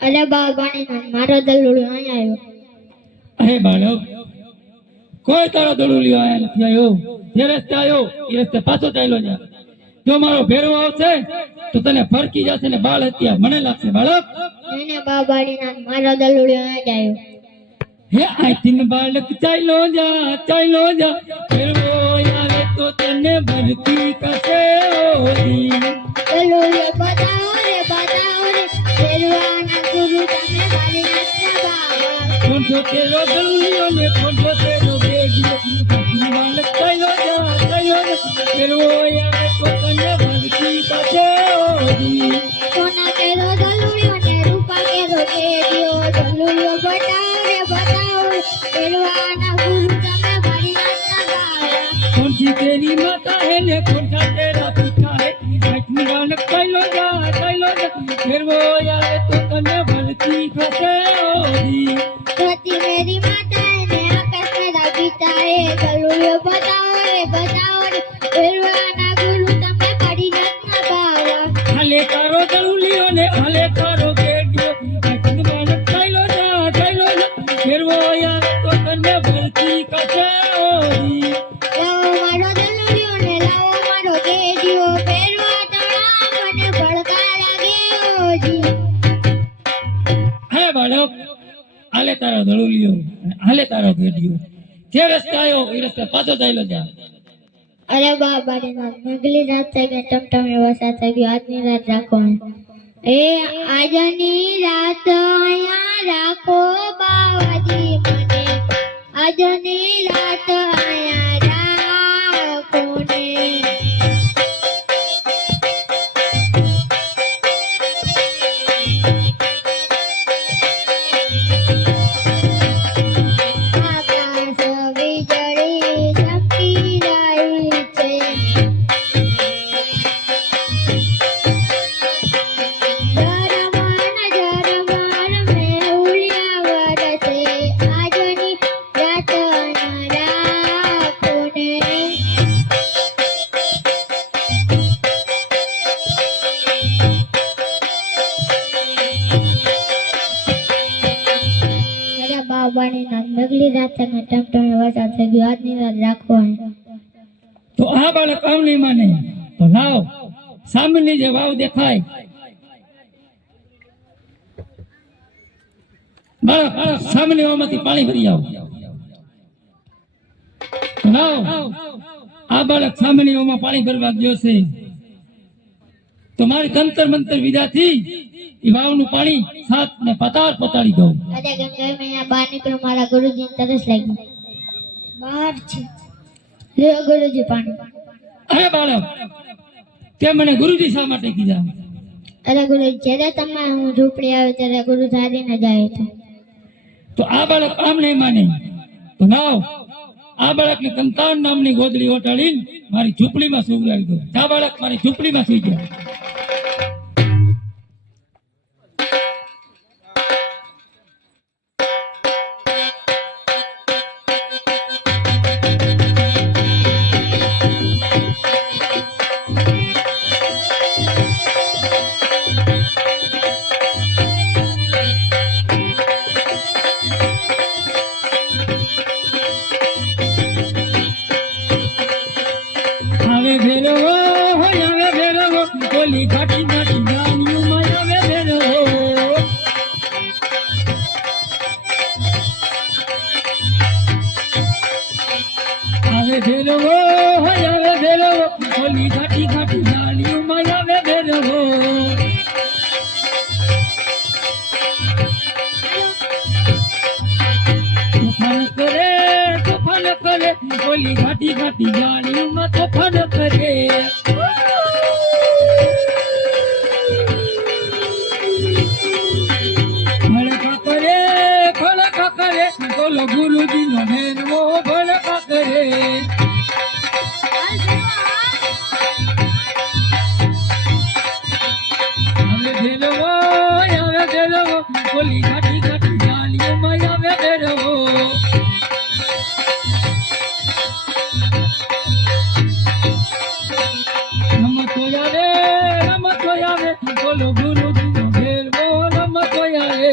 અરે બાબાની મારો દલુડો અહીંયા આવ્યો. અરે બાળક, કોઈ તારો દલુડો આયા નથી આવ્યો. જે રસ્તે આવ્યો એ રસ્તે પાછો ચાલ્યો જા. જો મારો ભેરવો આવશે તો તને ફરકી જશે ને બાળ હત્યા મને લાગશે. બાળક એને બાબાની મારો દલુડો અહીંયા આવ્યો. હે આઈથી બાળક ચાલ્યો જા ભેરવો આવે તો તને ભરતી કશે ઓદી. દલુડો બતાવો રે ભેરવાના ગુરુ તમે મારી નાખના બાબા. કોણ છો તેરો દલુડિયો ને કોણ છો તેરો બેગીઓ. બાળક ચાલ્યો જા ભેરવો આવે તો તને ભરતી કશે ઓદી. સોના કેરો દલુડ્યો ને રૂપા કેરો બેગીઓ. દલુડો બતાવો રે ભેરવાના ગુરુ તમે મારી નાખના બાબા. कौन सी तेरी माता है ने कौन सा तेरा पिता है बैठनी गान कैलो जा फिर वो यार तो तने भलती खसे होगी धरती मेरी माता है ने आकाश मेरा पिता है गलुड़ियो बताओ रे फिरवाना गुरु તમે પડી નતના બારા हले तारो दलुलियो ने हले तारो गेडियो बैठनी गान कैलो जा फिर वो यार तो तने भलती खसे होगी લાવો મારો દલુડિયો ને લાવો મારો ગેડિયો ફેરવા તળા મને ભડકા લાગે ઓજી હે બાળક હાલે તારો દળુલિયો હાલે તારો ગેડિયો જે રસ્તે આવ્યો એ રસ્તે પાછો ચાલ્યો જા અરે બાબા રે ના નગલી રાત થઈ ગઈ ટમટમે વરસાદ થઈ ગયો આજની રાત રાખો એ આજની રાત અહીંયા રાખો બાવાજી મને આજની રાત અહીંયા રાખો ને આકાશ વીજળી ચમકી રહી છે ઝરમર મેહુલિયા વરસે આજની રાત રાખો ને અરે બાબાની ના નગલી રાત થઈ ગઈ ટમટમે વરસાદ થઈ ગયો આજની રાત રાખો તો આ બાળક કામ નહીં માને તો લાવ સામેની જે વાવ દેખાય બાળક સામેની વાવમાંથી પાણી ભરી આવો તો લાવ આ બાળક સામેની વાવમાં પાણી ભરવા ગયો છે તો મારી તંતર મંતર વિધાથી એ વાવનું પાણી સાત ને પતાડી દઉં અરે ગંગા મેં બહાર નીકળો મારા ગુરુજી તરસ લાગી બહાર છે લ્યો ગુરુજી પાણી અરે બાળક તે મને ગુરુજી શા માટે કીધા અરે ગુરુજી જ્યારે તમે હું ઝૂંપડી આવે ત્યારે ગુરુ ધારીને જાય છે તો આ બાળક આમ નહીં માને તો લાવ આ બાળકને કંતાન નામની ગોદડી ઓટાડીને મારી ઝૂંપડીમાં સુવડાવી દો આ બાળક મારી ઝૂંપડીમાં સુઈ જાય આવે ભેરવો બોલી ઘાટી જાણ્યું માં આવે ભેરવો આવે ભેરવો બોલી ઘાટી જાણ્યું માં આવે ભેરવો તોફાન કરે બોલી ઘાટી જાણ્યું માં તોફાન કરે ભડકા કરે બોલો ગુરુજી નો ભેરવો ભડકા કરે આવે ભેરવો બોલી ઘાટી જાણ્યું માં આવે ભેરવો રમતો આવે બોલો ગુરુજી નો ભેરવો રમતો આવે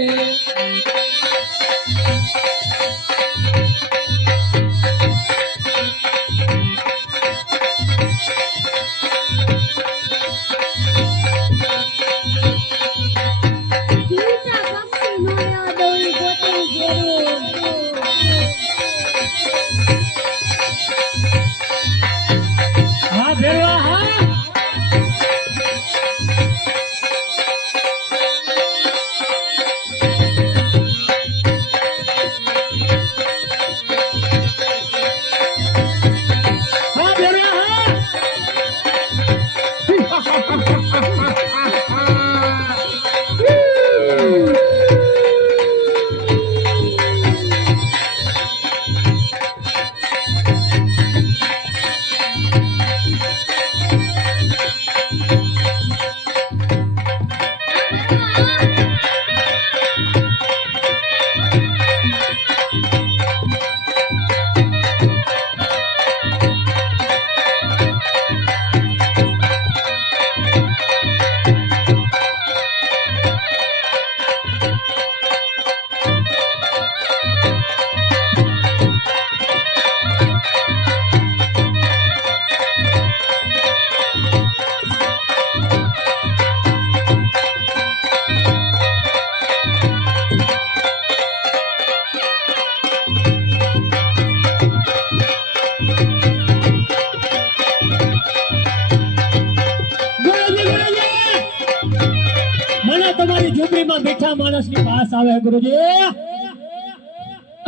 ઝૂંપડીમાં બેઠા માણસની પાસ આવે ગુરુજી.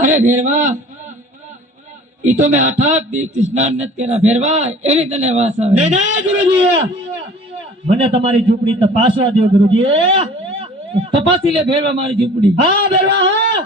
અરે ભેરવા, ઈ તો મેં 8 દિવસથી સ્નાન નથી કર્યા ભેરવા, એની તને વાસ આવે. નહીં નહીં ગુરુજી, મને તમારી ઝૂંપડી તપાસવા દો ગુરુજી. તપાસી લે ભેરવા મારી ઝૂંપડી. હા બેરવા હા.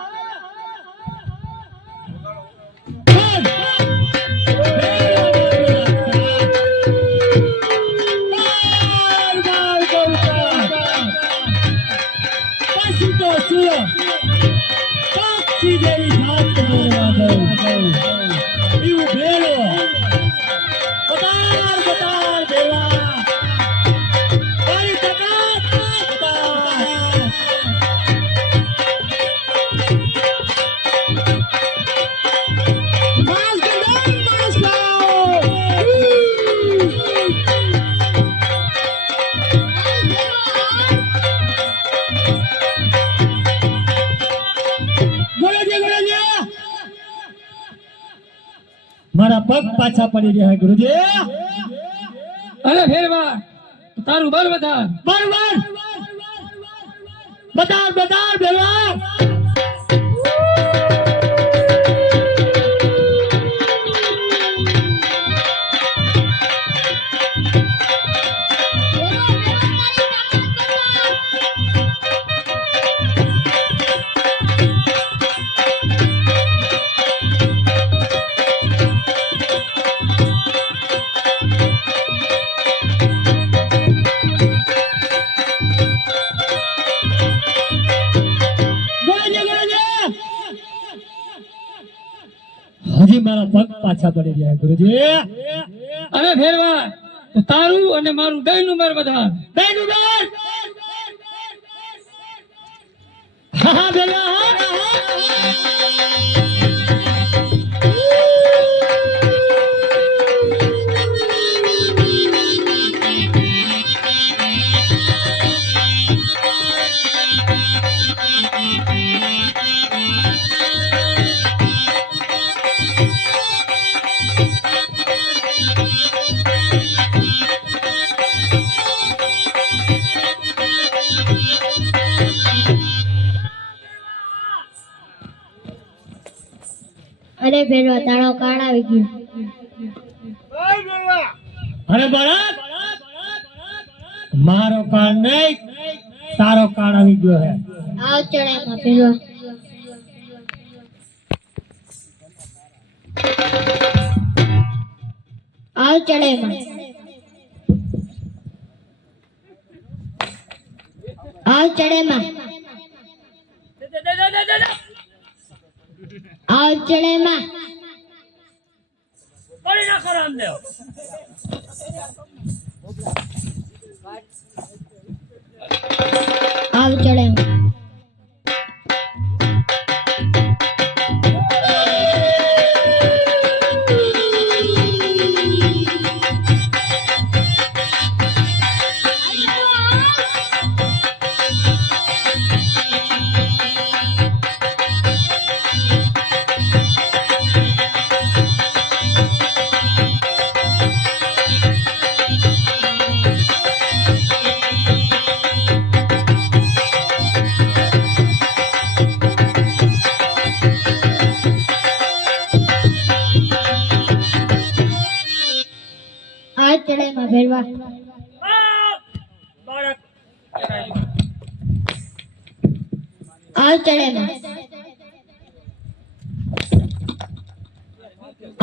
મારા પગ પાછા પડી રહ્યા ગુરુજી. અરે ભેરવા, તારું બળ વધાર. બરાબર બતાર બતાર બેરવા. હજી મારા પગ પાછા પડી રહ્યા ગુરુજી. અરે ભેરવા, તો તારું અને મારું બેયનું બળ વધાર. બેનું બેન. હા હા બેરવા હા. અરે ભેરવા, તારો કાર્ડ આવી ગયો. અરે બળદ, મારો કાળ નહીં, તારો કાળ આવી ગયો હે. આવ ચડાઈમાં ભેરવા. આવ ચડાઈમાં. આવ ચડાઈમાં. આવ ચડાઈમાં. આવ ચડાઈમાં. આવ ચડાઈમાં ભેરવા. આવ ચડાઈમાં.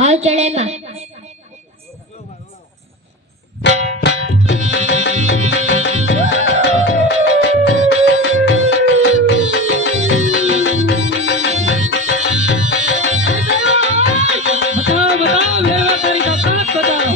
આવ ચડાઈમાં. બતાવો બતાવો ભેરવા, તારી તાકાત બતાવો.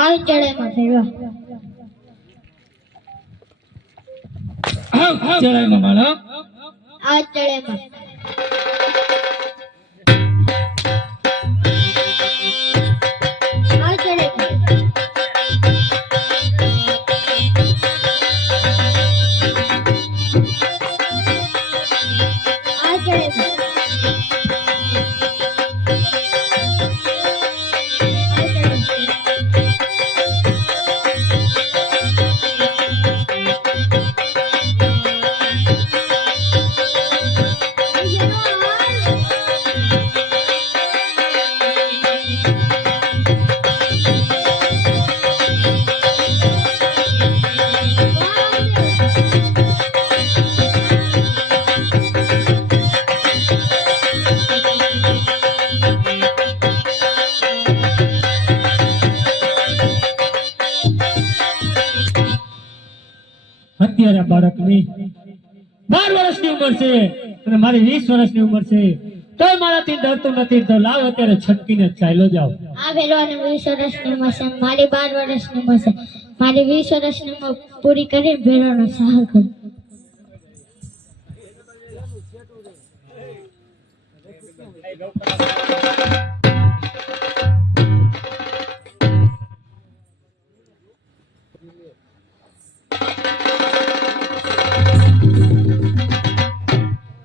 આવ ચડાઈમાં ભેરવા. આવ ચડાઈમાં બાળક આ ચડેમાં આ ચડેમાં આ ચડેમાં અત્યારે બાળકની 12 વર્ષની ઉંમર છે અને મારી 20 વર્ષની ઉંમર છે તો મારાથી ડરતું નથી તો લાવ અત્યારે છટકીને ચાલ્યો જાવ આ વેલવાની 20 વર્ષની ઉંમર છે મારી 12 વર્ષની ઉંમર છે મારી 20 વર્ષની ઉંમર પૂરી કરી ભેરોનો સહાર કરું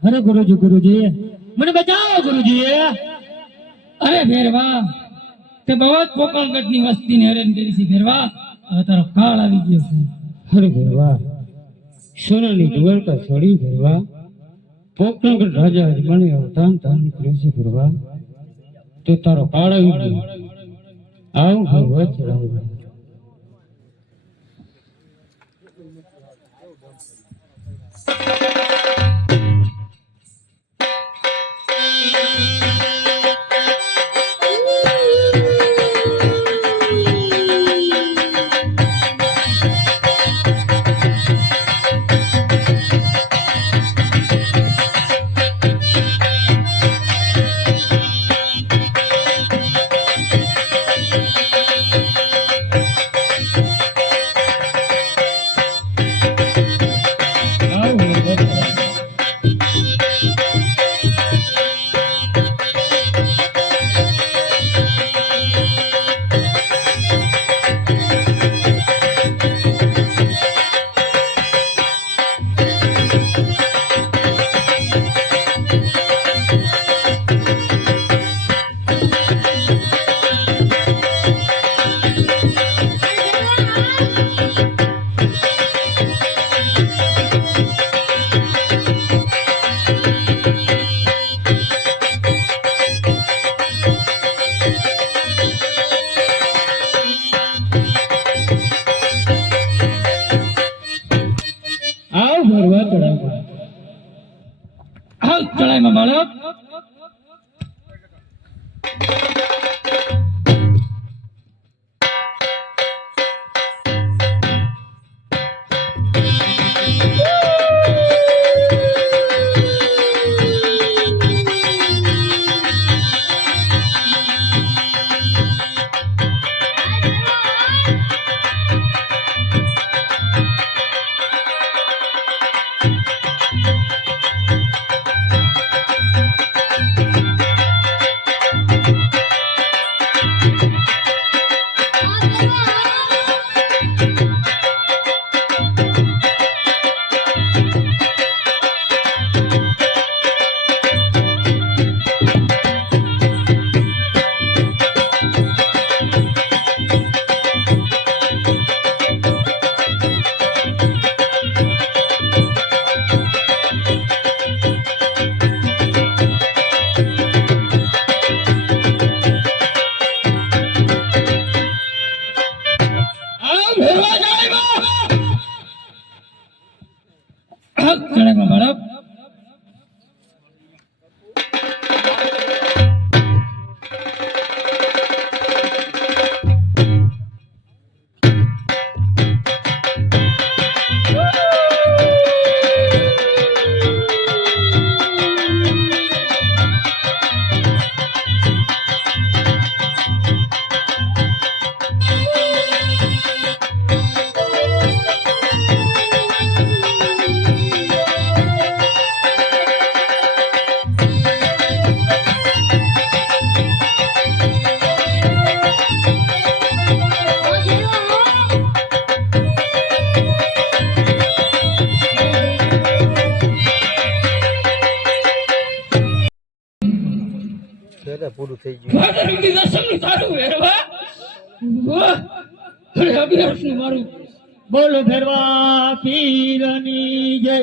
અરે ગુરુજી મને બચાવો ગુરુજી અરે ભેરવા તે બહુ જ પોકણગઢની વસ્તીને હેરાન કરી છે ભેરવા હવે તારો કાળ આવી ગયો છે અરે ભરવા સોનાની દ્વારકા છોડી ભરવા પોકરણગઢ રાજા મને અવધાન ધાન કર્યું છે ભરવા તો તારો કાળ આવી ગયો આવું ભરવા ચડાવવા આવ ચડાઈમાં બાળક ભેરવા ભાદરવી દસમનું તારું ભેરવા વાહ અરે અભિલાષનું મારું બોલો ભેરવા પીરની જય.